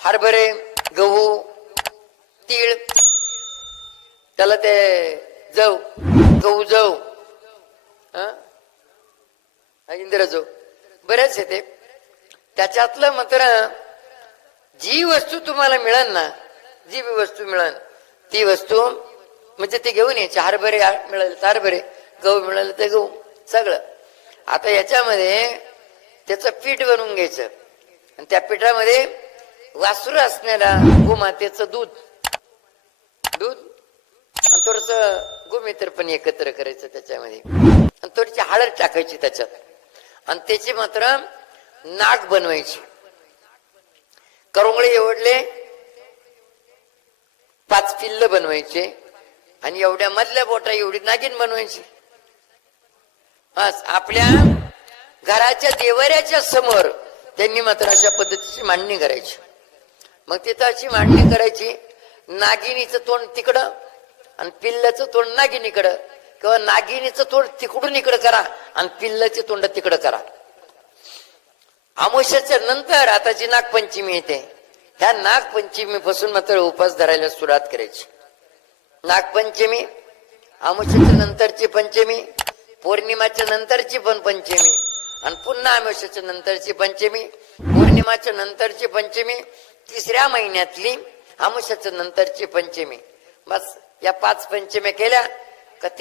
हरभरे गहू तीळ त्याला ते जव गहू जव इंद्र इंदिरा जव बरेच आहे ते. त्याच्यातलं मात्र जी वस्तू तुम्हाला मिळेल ना जी बी वस्तू मिळेल ती वस्तू म्हणजे ते घेऊन यायचे. हरभरे मिळाले तर हरभरे गहू मिळाले ते गहू सगळं. आता याच्यामध्ये त्याचं पीठ बनवून घ्यायचं. आणि त्या पिठामध्ये वासरू असण्याला गोमातेचं दूध. दूध? आणि थोडस गोमित्र पण एकत्र करायचं त्याच्यामध्ये. आणि थोडीशी हळद टाकायची त्याच्यात. आणि त्याची मात्र नाक बनवायची. करंगळे एवढले पाच पिल्ल बनवायचे. आणि एवढ्या मधल्या बोटा एवढी नागिन बनवायची. बस आपल्या घराच्या देवऱ्याच्या समोर त्यांनी मात्र अशा पद्धतीची मांडणी करायची. मग तिथं अशी मांडणी करायची नागिनीचं तोंड तिकडं आणि पिल्लाचं तोंड नागिनीकडं. किंवा नागिनीचं तोंड तिकडून इकडं करा आणि पिल्लाचे तोंड तिकडं करा. अमावस्याच्या नंतर आता जी नागपंचमी येते ह्या नागपंचमी पासून मात्र उपास धरायला सुरुवात करायची. नागपंचमी अमावस्याच्या नंतरची पंचमी पौर्णिमाच्या नंतरची पण पंचमी आणि पुन्हा अमावस्याच्या नंतरची पंचमी पौर्णिमाच्या नंतरची पंचमी तिसऱ्या महिन्यातली अमावस्याच्या नंतरची पंचमी. बस या पाच पंचमी केल्या का ती